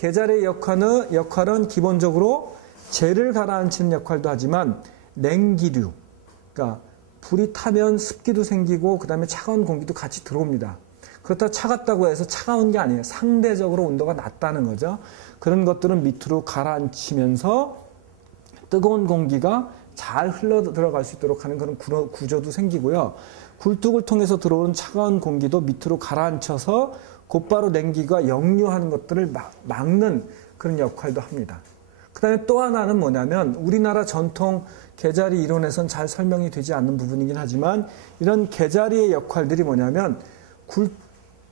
계자리의 역할은 기본적으로 재를 가라앉히는 역할도 하지만 냉기류, 그러니까 불이 타면 습기도 생기고 그 다음에 차가운 공기도 같이 들어옵니다. 그렇다고 차갑다고 해서 차가운 게 아니에요. 상대적으로 온도가 낮다는 거죠. 그런 것들은 밑으로 가라앉히면서 뜨거운 공기가 잘 흘러 들어갈 수 있도록 하는 그런 구조도 생기고요. 굴뚝을 통해서 들어오는 차가운 공기도 밑으로 가라앉혀서 곧바로 냉기가 역류하는 것들을 막는 그런 역할도 합니다. 그 다음에 또 하나는 뭐냐면 우리나라 전통 계자리 이론에선 잘 설명이 되지 않는 부분이긴 하지만 이런 계자리의 역할들이 뭐냐면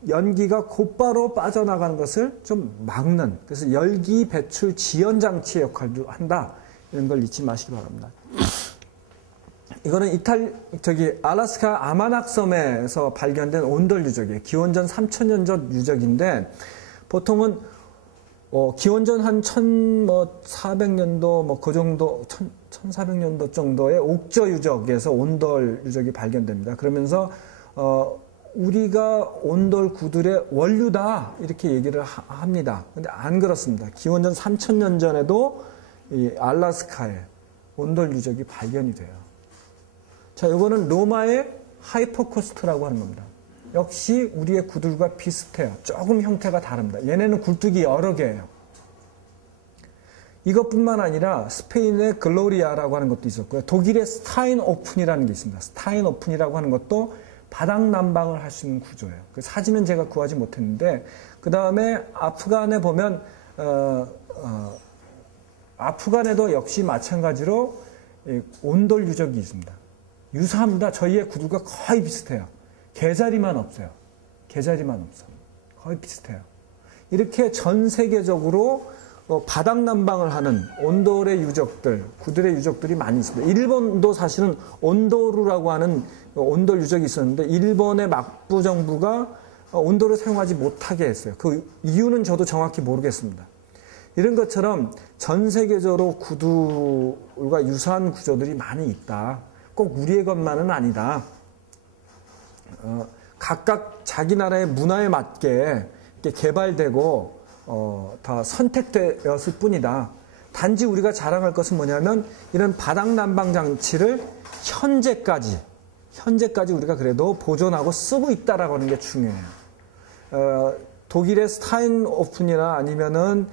연기가 곧바로 빠져나가는 것을 좀 막는, 그래서 열기 배출 지연 장치의 역할도 한다. 이런 걸 잊지 마시기 바랍니다. 이거는 알래스카 아마낙섬에서 발견된 온돌 유적이에요. 기원전 3000년 전 유적인데 보통은 기원전 한 1400년도 그 정도 1400년도 정도의 옥저 유적에서 온돌 유적이 발견됩니다. 그러면서 우리가 온돌 구들의 원류다 이렇게 얘기를 합니다. 근데 안 그렇습니다. 기원전 3000년 전에도 이 알래스카에 온돌 유적이 발견이 돼요. 자, 이거는 로마의 하이퍼코스트라고 하는 겁니다. 역시 우리의 구들과 비슷해요. 조금 형태가 다릅니다. 얘네는 굴뚝이 여러 개예요. 이것뿐만 아니라 스페인의 글로리아라고 하는 것도 있었고요. 독일의 스타인오픈이라는 게 있습니다. 스타인오픈이라고 하는 것도 바닥 난방을 할 수 있는 구조예요. 그 사진은 제가 구하지 못했는데 그 다음에 아프간에 보면 아프간에도 역시 마찬가지로 온돌 유적이 있습니다. 유사합니다. 저희의 구두가 거의 비슷해요. 계자리만 없어요. 계자리만 없어. 거의 비슷해요. 이렇게 전 세계적으로 바닥 난방을 하는 온돌의 유적들, 구들의 유적들이 많이 있습니다. 일본도 사실은 온도루라고 하는 온돌 유적이 있었는데 일본의 막부 정부가 온돌을 사용하지 못하게 했어요. 그 이유는 저도 정확히 모르겠습니다. 이런 것처럼 전 세계적으로 구두가 유사한 구조들이 많이 있다. 꼭 우리의 것만은 아니다. 각각 자기 나라의 문화에 맞게 개발되고 다 선택되었을 뿐이다. 단지 우리가 자랑할 것은 뭐냐면 이런 바닥 난방 장치를 현재까지 우리가 그래도 보존하고 쓰고 있다라고 하는 게 중요해요. 독일의 스타인오픈이나 아니면은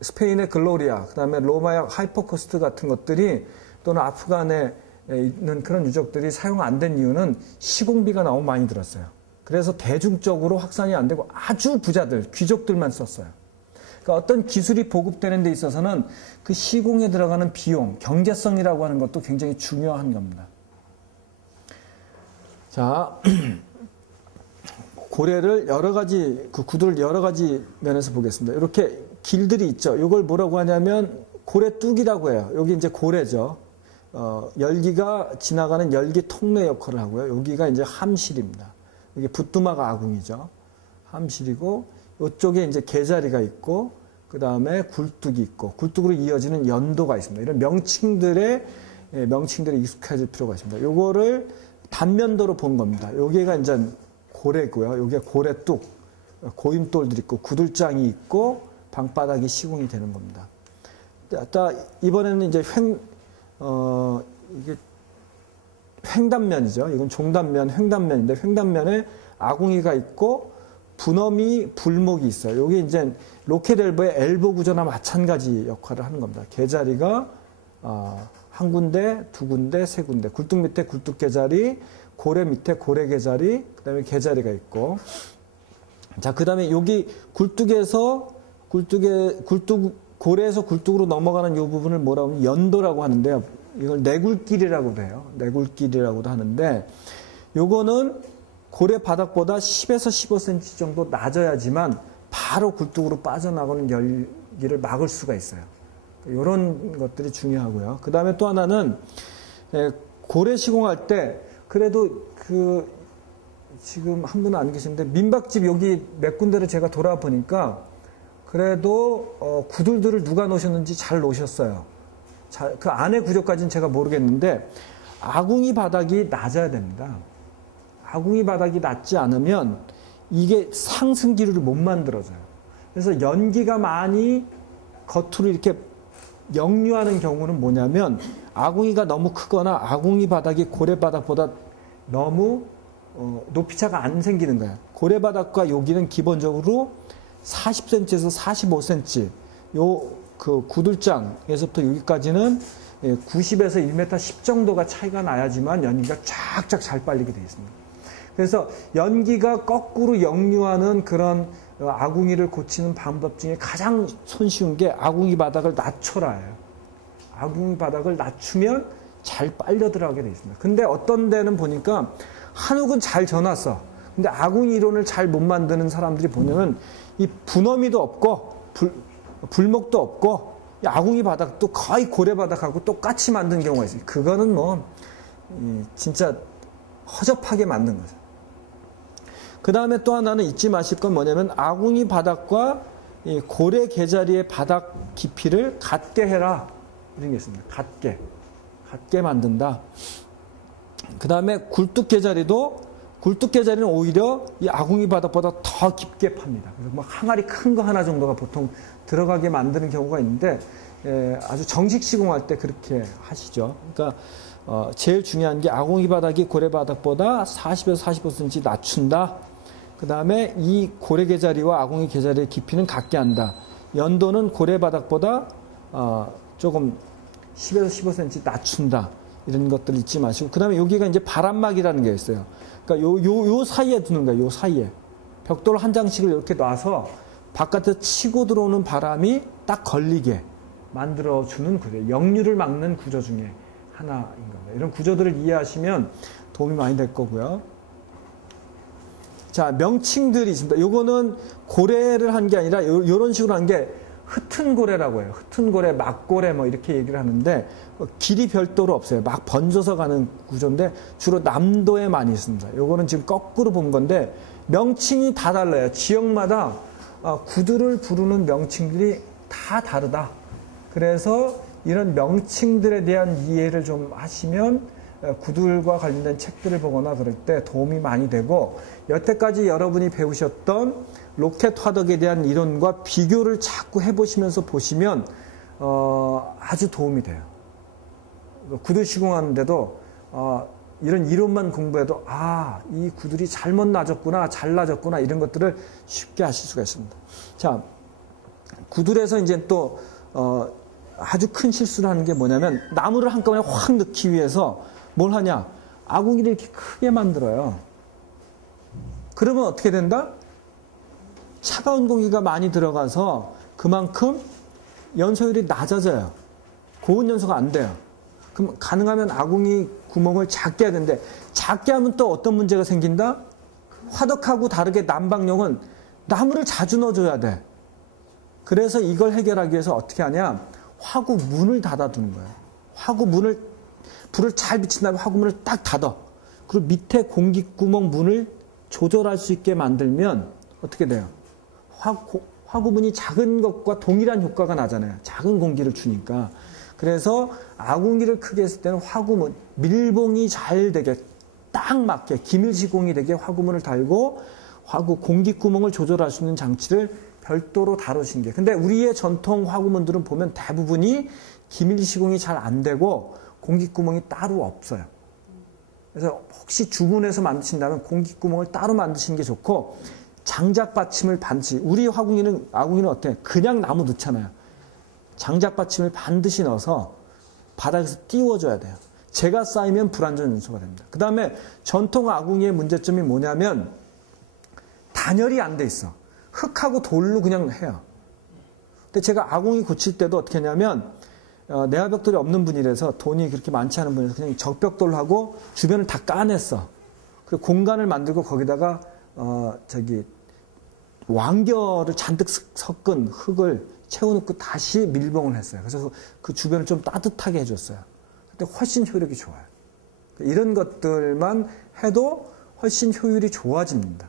스페인의 글로리아, 그 다음에 로마의 하이퍼코스트 같은 것들이 또는 아프간에 있는 그런 유적들이 사용 안 된 이유는 시공비가 너무 많이 들었어요. 그래서 대중적으로 확산이 안 되고 아주 부자들, 귀족들만 썼어요. 그러니까 어떤 기술이 보급되는 데 있어서는 그 시공에 들어가는 비용, 경제성이라고 하는 것도 굉장히 중요한 겁니다. 자, 고래를 그 구두를 여러 가지 면에서 보겠습니다. 이렇게 길들이 있죠. 이걸 뭐라고 하냐면 고래뚝이라고 해요. 여기 이제 고래죠. 열기가 지나가는 열기 통로 역할을 하고요. 여기가 이제 함실입니다. 여기 부뚜막 아궁이죠. 함실이고, 이쪽에 이제 계자리가 있고, 그 다음에 굴뚝이 있고, 굴뚝으로 이어지는 연도가 있습니다. 이런 명칭들에 익숙해질 필요가 있습니다. 요거를 단면도로 본 겁니다. 여기가 이제 고래고요. 여기가 고래뚝, 고임돌들이 있고, 구들장이 있고, 방바닥이 시공이 되는 겁니다. 이번에는 이제 이게 횡단면이죠. 이건 종단면, 횡단면인데 횡단면에 아궁이가 있고 분어미, 불목이 있어요. 여기 이제 로켓엘보의 엘보 구조나 마찬가지 역할을 하는 겁니다. 계자리가 한 군데, 두 군데, 세 군데. 굴뚝 밑에 굴뚝 계자리, 고래 밑에 고래 계자리, 그 다음에 계자리가 있고. 자, 그 다음에 여기 고래에서 굴뚝으로 넘어가는 이 부분을 뭐라고 하면 연도라고 하는데요. 이걸 내굴길이라고도 해요. 내굴길이라고도 하는데, 요거는 고래 바닥보다 10에서 15cm 정도 낮아야지만 바로 굴뚝으로 빠져나가는 열기를 막을 수가 있어요. 이런 것들이 중요하고요. 그 다음에 또 하나는 고래 시공할 때 그래도 지금 한 분은 안 계신데 민박집 여기 몇 군데를 제가 돌아보니까 그래도 구들들을 누가 놓으셨는지 잘 놓으셨어요. 그 안의 구조까지는 제가 모르겠는데 아궁이 바닥이 낮아야 됩니다. 아궁이 바닥이 낮지 않으면 이게 상승 기류를 못 만들어줘요. 그래서 연기가 많이 겉으로 이렇게 역류하는 경우는 뭐냐면 아궁이가 너무 크거나 아궁이 바닥이 고래 바닥보다 너무 높이차가 안 생기는 거야. 고래 바닥과 여기는 기본적으로 40cm에서 45cm, 그 구들장에서부터 여기까지는 90에서 1m 10 정도가 차이가 나야지만 연기가 쫙쫙 잘 빨리게 되어 있습니다. 그래서 연기가 거꾸로 역류하는 그런 아궁이를 고치는 방법 중에 가장 손쉬운 게 아궁이 바닥을 낮춰라예요. 아궁이 바닥을 낮추면 잘 빨려 들어가게 되어 있습니다. 근데 어떤 데는 보니까 한옥은 잘 져놨어. 근데 아궁이 이론을 잘 못 만드는 사람들이 보면은 이 분어미도 없고 불목도 없고 아궁이 바닥도 거의 고래 바닥하고 똑같이 만든 경우가 있어요. 그거는 뭐 진짜 허접하게 만든 거죠. 그 다음에 또 하나는 잊지 마실 건 뭐냐면 아궁이 바닥과 이 고래 개자리의 바닥 깊이를 같게 해라 이런 게 있습니다. 같게 만든다. 그 다음에 굴뚝 개자리는 오히려 이 아궁이 바닥보다 더 깊게 팝니다. 그래서 뭐 항아리 큰 거 하나 정도가 보통 들어가게 만드는 경우가 있는데 아주 정식 시공할 때 그렇게 하시죠. 그러니까 제일 중요한 게 아궁이 바닥이 고래 바닥보다 40에서 45cm 낮춘다. 그 다음에 이 고래 개자리와 아궁이 개자리의 깊이는 같게 한다. 연도는 고래 바닥보다 조금 10에서 15cm 낮춘다. 이런 것들 잊지 마시고. 그 다음에 여기가 이제 바람막이라는 게 있어요. 그러니까 요 사이에 두는 거예요. 요 사이에. 벽돌 한 장씩을 이렇게 놔서 바깥에 치고 들어오는 바람이 딱 걸리게 만들어주는 구조. 역류를 막는 구조 중에 하나인 겁니다. 이런 구조들을 이해하시면 도움이 많이 될 거고요. 자, 명칭들이 있습니다. 요거는 고래를 한 게 아니라 요런 식으로 한 게 흩은 고래라고 해요. 흩은 고래, 막고래 뭐 이렇게 얘기를 하는데 길이 별도로 없어요. 막 번져서 가는 구조인데 주로 남도에 많이 있습니다. 요거는 지금 거꾸로 본 건데 명칭이 다 달라요. 지역마다 구들을 부르는 명칭들이 다 다르다. 그래서 이런 명칭들에 대한 이해를 좀 하시면 구들과 관련된 책들을 보거나 그럴 때 도움이 많이 되고 여태까지 여러분이 배우셨던 로켓 화덕에 대한 이론과 비교를 자꾸 해보시면서 보시면 아주 도움이 돼요. 구들 시공하는데도 이런 이론만 공부해도 이 구들이 잘못 놔졌구나, 잘 놔졌구나 이런 것들을 쉽게 하실 수가 있습니다. 자, 구들에서 이제 또 아주 큰 실수를 하는 게 뭐냐면 나무를 한꺼번에 확 넣기 위해서 뭘 하냐? 아궁이를 이렇게 크게 만들어요. 그러면 어떻게 된다? 차가운 공기가 많이 들어가서 그만큼 연소율이 낮아져요. 고온 연소가 안 돼요. 그럼 가능하면 아궁이 구멍을 작게 해야 되는데 작게 하면 또 어떤 문제가 생긴다? 화덕하고 다르게 난방용은 나무를 자주 넣어줘야 돼. 그래서 이걸 해결하기 위해서 어떻게 하냐? 화구 문을 닫아두는 거예요. 화구 문을 불을 잘 비친 다음에 화구문을 딱 닫아. 그리고 밑에 공기구멍 문을 조절할 수 있게 만들면 어떻게 돼요? 화구문이 작은 것과 동일한 효과가 나잖아요. 작은 공기를 주니까. 그래서 아궁이를 크게 했을 때는 화구문, 밀봉이 잘 되게 딱 맞게 기밀시공이 되게 화구문을 달고 화구 공기구멍을 조절할 수 있는 장치를 별도로 다루신 게. 근데 우리의 전통 화구문들은 보면 대부분이 기밀시공이 잘 안 되고 공기구멍이 따로 없어요. 그래서 혹시 주문해서 만드신다면 공기구멍을 따로 만드시는 게 좋고 장작 받침을 반드시 우리 아궁이는 어때? 그냥 나무 넣잖아요. 장작 받침을 반드시 넣어서 바닥에서 띄워줘야 돼요. 재가 쌓이면 불안전 요소가 됩니다. 그 다음에 전통 아궁이의 문제점이 뭐냐면 단열이 안 돼 있어. 흙하고 돌로 그냥 해요. 근데 제가 아궁이 고칠 때도 어떻게 하냐면 내화벽돌이 없는 분이라서 돈이 그렇게 많지 않은 분이라서 그냥 적벽돌로 하고 주변을 다 까냈어. 그리고 공간을 만들고 거기다가 왕겨를 잔뜩 섞은 흙을 채워놓고 다시 밀봉을 했어요. 그래서 그 주변을 좀 따뜻하게 해줬어요. 근데 훨씬 효력이 좋아요. 이런 것들만 해도 훨씬 효율이 좋아집니다.